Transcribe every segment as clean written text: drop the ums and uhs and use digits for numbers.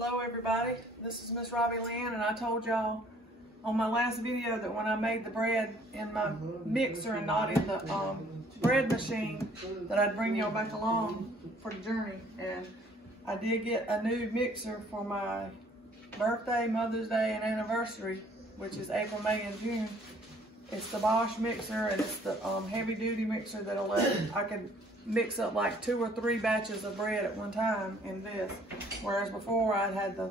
Hello everybody, this is Miss Robbie Lynn, and I told y'all on my last video that when I made the bread in my mixer and not in the bread machine that I'd bring y'all back along for the journey. And I did get a new mixer for my birthday, Mother's Day, and anniversary, which is April, May, and June. It's the Bosch Mixer, and it's the heavy duty mixer that'll I can mix up like 2 or 3 batches of bread at one time in this. Whereas before I'd had the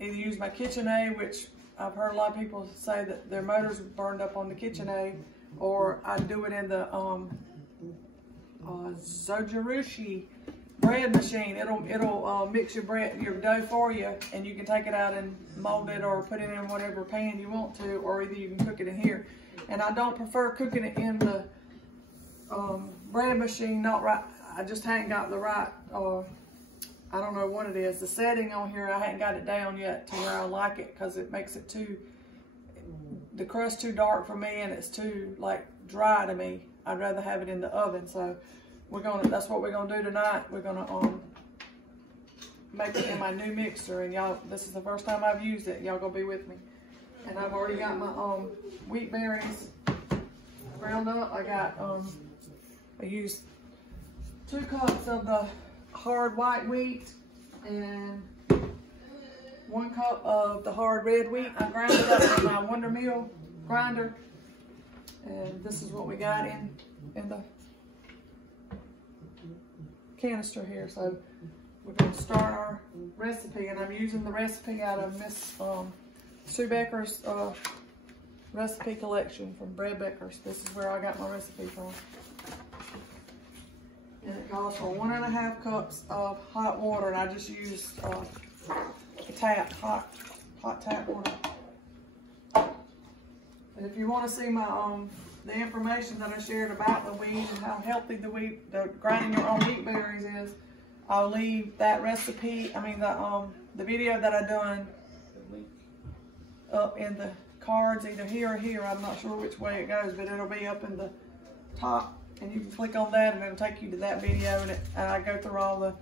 either use my KitchenAid, which I've heard a lot of people say that their motors burned up on the KitchenAid, or I'd do it in the Zojirushi bread machine. It'll mix your dough for you, and you can take it out and mold it or put it in whatever pan you want to, or either you can cook it in here. And I don't prefer cooking it in the bread machine, not right. I just hadn't got the right, I don't know what it is. The setting on here, I hadn't got it down yet to where I like it, because it makes it the crust too dark for me, and it's too like dry to me. I'd rather have it in the oven. So that's what we're gonna do tonight. We're gonna make it in my new mixer, and y'all, this is the first time I've used it. Y'all gonna be with me. And I've already got my wheat berries ground up. I used 2 cups of the hard white wheat and 1 cup of the hard red wheat. I ground it up in my Wonder Mill grinder, and this is what we got in the canister here. So we're going to start our recipe, and I'm using the recipe out of Miss Sue Becker's recipe collection from Bread Becker's. This is where I got my recipe from. And it calls for 1½ cups of hot water, and I just used hot tap water. And if you want to see my the information that I shared about the wheat and how healthy the grinding your own wheat berries is, I'll leave that recipe. I mean the video that I done up in the cards, either here or here. I'm not sure which way it goes, but it'll be up in the top. And you can click on that, and it'll take you to that video, and I go through all the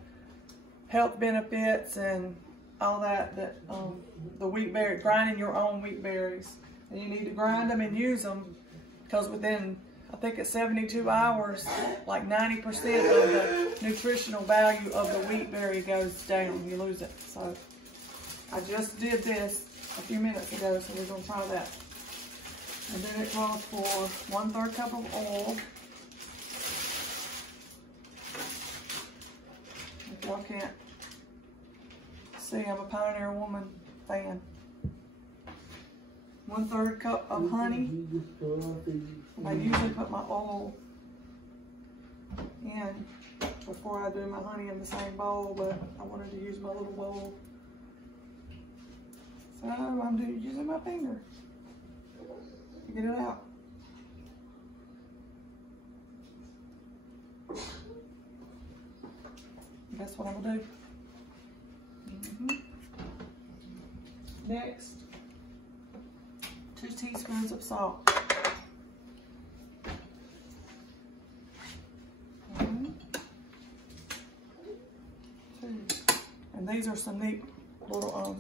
health benefits and all that the wheat berry, grinding your own wheat berries. And you need to grind them and use them, because within, I think it's 72 hours, like 90% of the nutritional value of the wheat berry goes down. You lose it. So I just did this a few minutes ago, so we're going to try that. And then it calls for 1/3 cup of oil. If y'all can't see, I'm a Pioneer Woman fan. 1/3 cup of honey. I usually put my oil in before I do my honey in the same bowl, but I wanted to use my little bowl. So I'm using my finger to get it out. That's what I'm gonna do. Next, 2 teaspoons of salt. 1, 2. And these are some neat little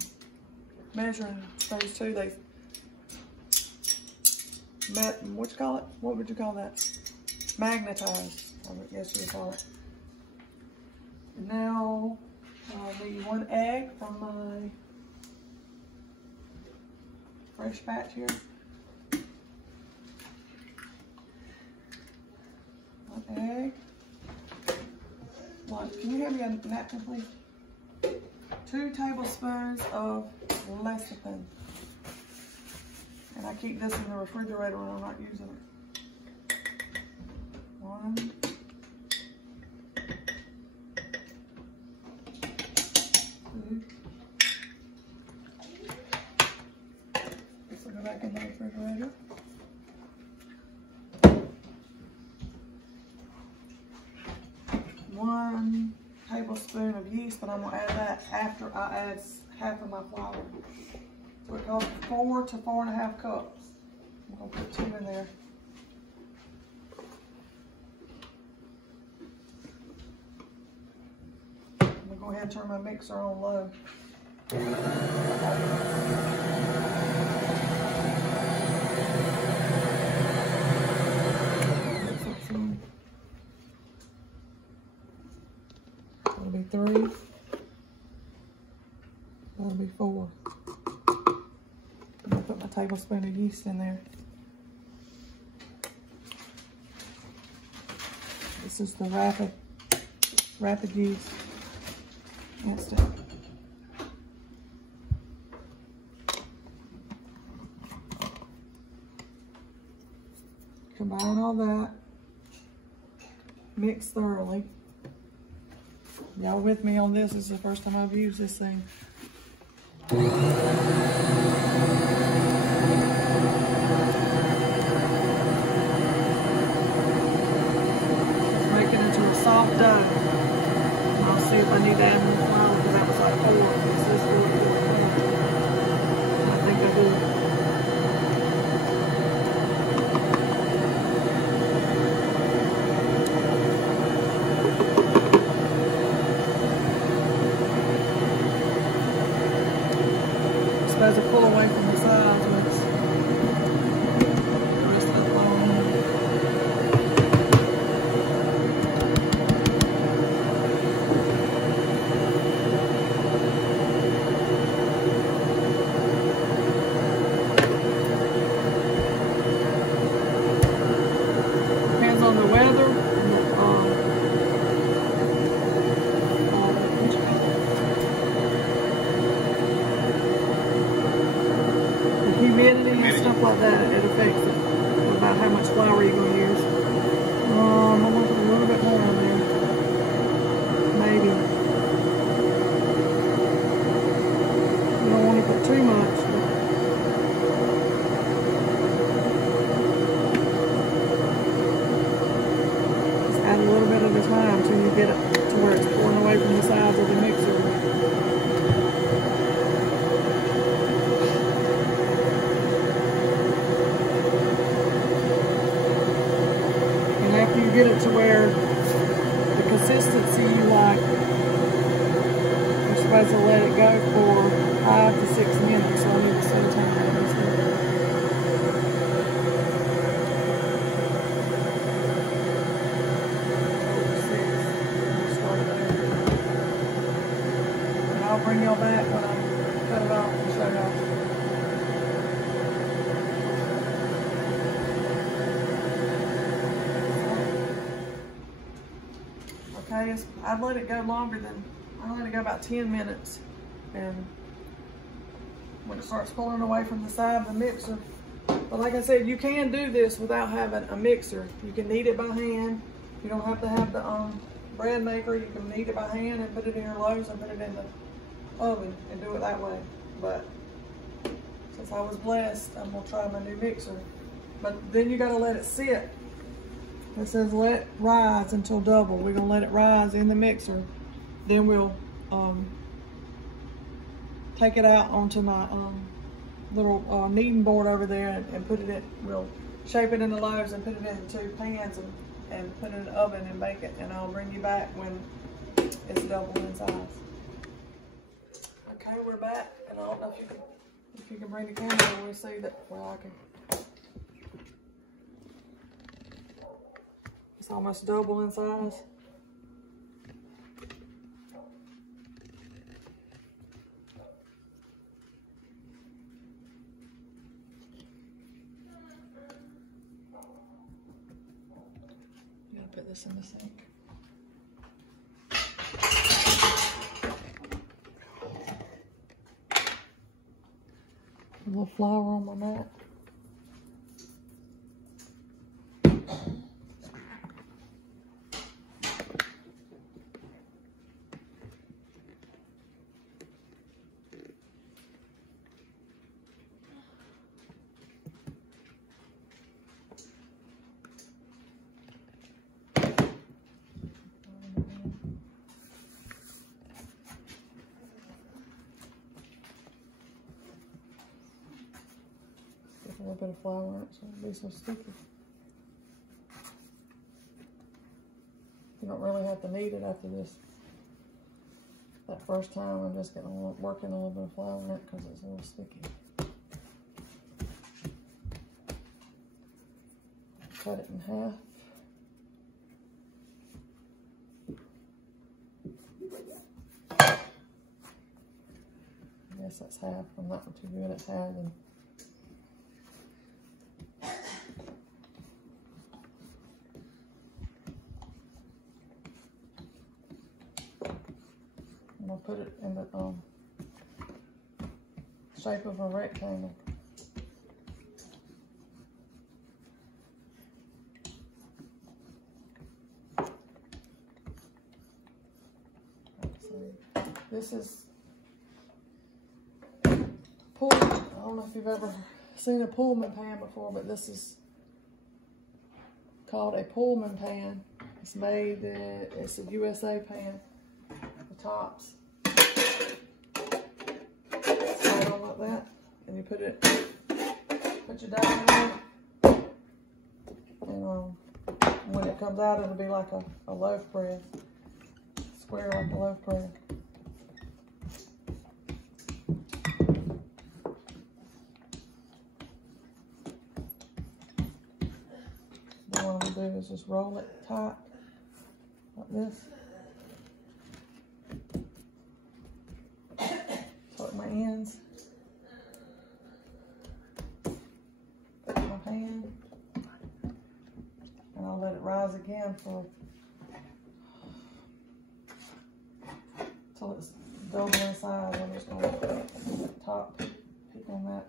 measuring stones too. They what you call it? What would you call that? Magnetized, I guess you would call it. And now I'll need 1 egg from my fresh batch here. 1 egg. Can you hand me a napkin, please? 2 tablespoons of lecithin. And I keep this in the refrigerator when I'm not using it. 1. This will go back in the refrigerator. 1 tablespoon of yeast, but I'm gonna add that after I add half of my flour. So it goes 4 to 4½ cups. I'm gonna put 2 in there. go ahead and turn my mixer on low. That'll be 3. That'll be 4. I'm gonna put my tablespoon of yeast in there. This is the rapid yeast instant. Combine all that, mix thoroughly. Y'all with me on this? This is the first time I've used this thing. Soft dough. I'll see if I need to add more flour because that was like 4. This is really good. I think I do. I'm supposed to pull away from the sides when it's the rest of the flour. Humidity and stuff like that, it affects it about how much flour you're going to use. I'm going to put a little bit more on there. Maybe. You don't want to put too much. Just add a little bit at a time until you get it to where it's pouring away from the sides of the mixer. Get it to where the consistency you like, you're supposed to let it go for 5 to 6 minutes. So I need to set a timer on this one. And I'll bring y'all back when I cut it off and show y'all. I'd let it go longer than, I let it go about 10 minutes. And when it starts pulling away from the side of the mixer, but like I said, you can do this without having a mixer. You can knead it by hand. You don't have to have the bread maker. You can knead it by hand and put it in your loaves and put it in the oven and do it that way. But since I was blessed, I'm gonna try my new mixer. But then you gotta let it sit. It says let rise until double. We're gonna let it rise in the mixer. Then we'll take it out onto my little kneading board over there and put it in. We'll shape it into loaves and put it in 2 pans and put it in the oven and bake it. And I'll bring you back when it's double in size. Okay, we're back, and I don't know if you can bring the camera. We'll see that. Well, I can. It's almost double in size. You gotta put this in the sink. A little flour on my mat. A little bit of flour on it so it'll be so sticky. You don't really have to knead it after this. That first time, I'm just working a little bit of flour in it because it's a little sticky. Cut it in half. I guess that's half. I'm not too good at halving. I'm gonna put it in the shape of a rectangle. This is Pullman. I don't know if you've ever seen a Pullman pan before, but this is called a Pullman pan. It's made, it's a USA pan. The tops slide on like that, and you put your dough in there, and when it comes out, it'll be like a loaf bread, square like a loaf bread. What I'm gonna do is just roll it tight like this. Tuck my ends. Put my pan, and I'll let it rise again until it's double in size. I'm just gonna top pick on that.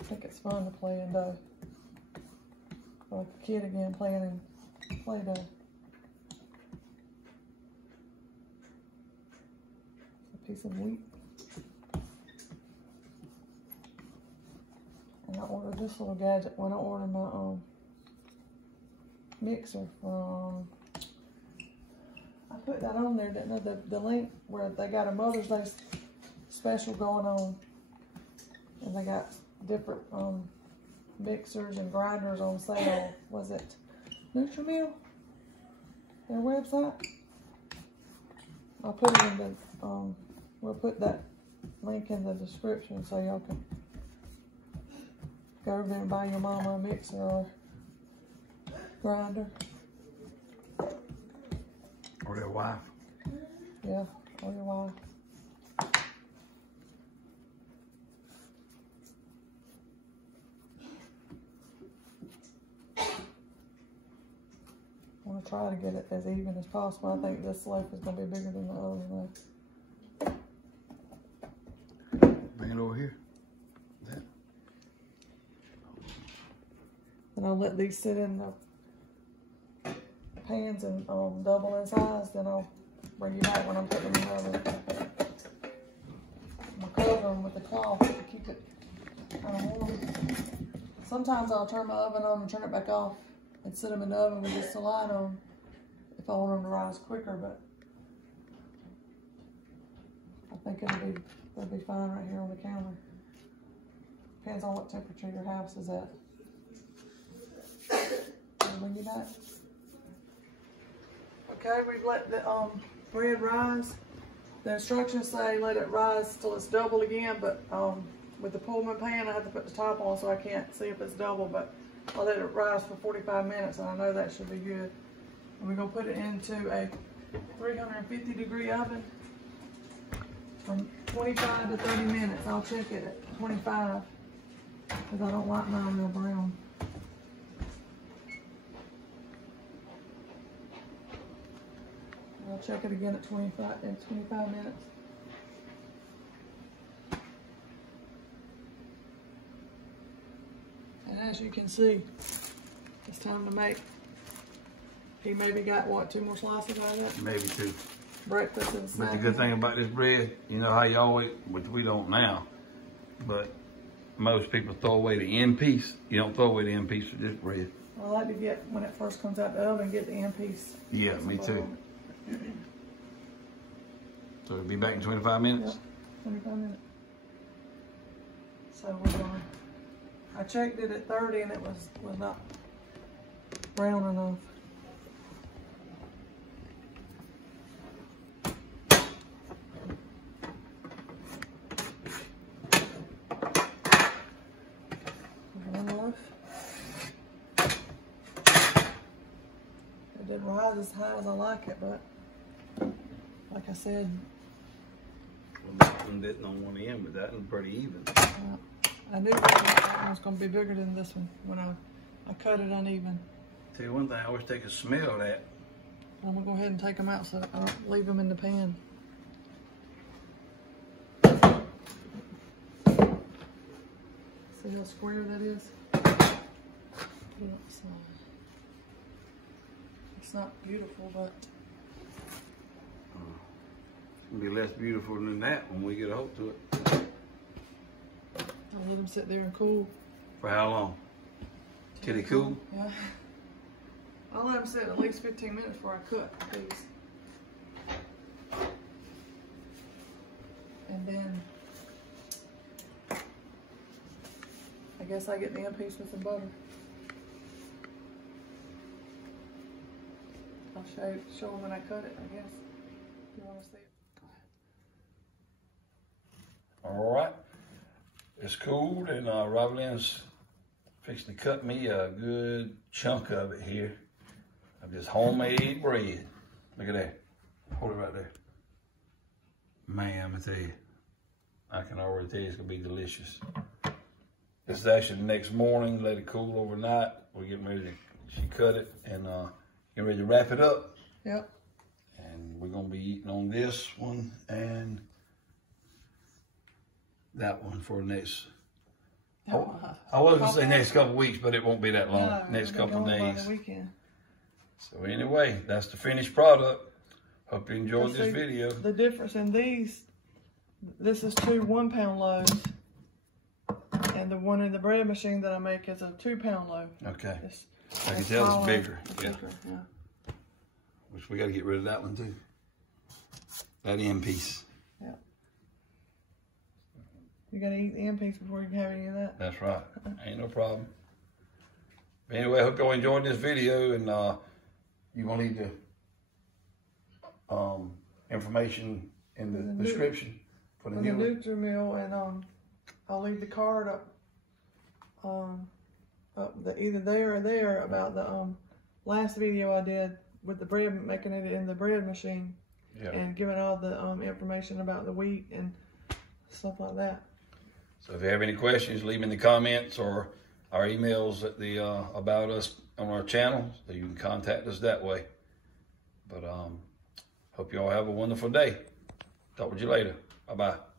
I think it's fun to play in dough. Like a kid again, playing in Play-Doh. A piece of wheat. And I ordered this little gadget when I ordered my mixer from. I put that on there, didn't I? The link where they got a Mother's Day special going on, and they got different mixers and grinders on sale. Was it Nutrimill? Their website? I'll put it in the we'll put that link in the description so y'all can go over there and buy your mama a mixer or grinder. Or their wife. Yeah, or your wife. I want to try to get it as even as possible. I think this loaf is going to be bigger than the other loaf. Bring it over here. That. And I'll let these sit in the pans and double in size. Then I'll bring you back when I'm putting them in the oven. I'm going to cover them with a cloth to keep it kind of warm. Sometimes I'll turn my oven on and turn it back off and sit them in the oven with just a light on if I want them to rise quicker, but I think they'll be fine right here on the counter. Depends on what temperature your house is at. I'll bring you back. Okay, we've let the bread rise. The instructions say let it rise till it's double again, but with the Pullman pan I have to put the top on so I can't see if it's double, but I'll let it rise for 45 minutes and I know that should be good. And we're going to put it into a 350 degree oven from 25 to 30 minutes. I'll check it at 25 because I don't like mine real brown. I'll check it again at 25 minutes. And as you can see, it's time to make. He maybe got, what, 2 more slices out of that? Maybe 2. Breakfast and snack. But the good thing about this bread, you know how you always, which we don't now, but most people throw away the end piece. You don't throw away the end piece of this bread. I like to get, when it first comes out the oven, get the end piece. Yeah, me too. So it'll be back in 25 minutes? Yep, 25 minutes. So we're gonna, I checked it at 30 and it was not brown enough. It didn't rise as high as I like it, but like I said, well, that one didn't on one end, but that one's pretty even. I knew that one was going to be bigger than this one when I cut it uneven. Tell you one thing, I always take a smell of that. I'm going to go ahead and take them out so I don't leave them in the pan. See how square that is? It's not beautiful, but it's gonna be less beautiful than that when we get a hold to it. I'll let them sit there and cool. For how long? Till they cool? Yeah. I'll let them sit at least 15 minutes before I cut these. And then I guess I get the end piece with some butter. I'll show them when I cut it, I guess. You want to see it? All right. It's cooled, and Rosalind's fixing to cut me a good chunk of it here of this homemade bread. Look at that. Hold it right there. Man, I tell you, I can already tell you it's gonna be delicious. This is actually the next morning. Let it cool overnight. We're getting ready to. She cut it and getting ready to wrap it up. Yep. And we're gonna be eating on this one and that one for the next. I was gonna say next couple weeks, but it won't be that long. No, next couple of days. Weekend. So anyway, that's the finished product. Hope you enjoyed this video. The difference in these, this is 2 1-pound loaves, and the one in the bread machine that I make is a 2-pound loaf. Okay. I can tell it's bigger. Yeah. Yeah. Which we got to get rid of that one too. That end piece. Yeah. You got to eat the end piece before you can have any of that. That's right. Ain't no problem. But anyway, I hope y'all enjoyed this video, and you're gonna leave the information in the description for the Nutri-Mill, and I'll leave the card up either there or there about the last video I did with the bread, making it in the bread machine. Yep. And giving all the information about the wheat and stuff like that. So if you have any questions, leave them in the comments or our emails at the about us on our channel, so you can contact us that way. But hope you all have a wonderful day. Talk with you later. Bye-bye.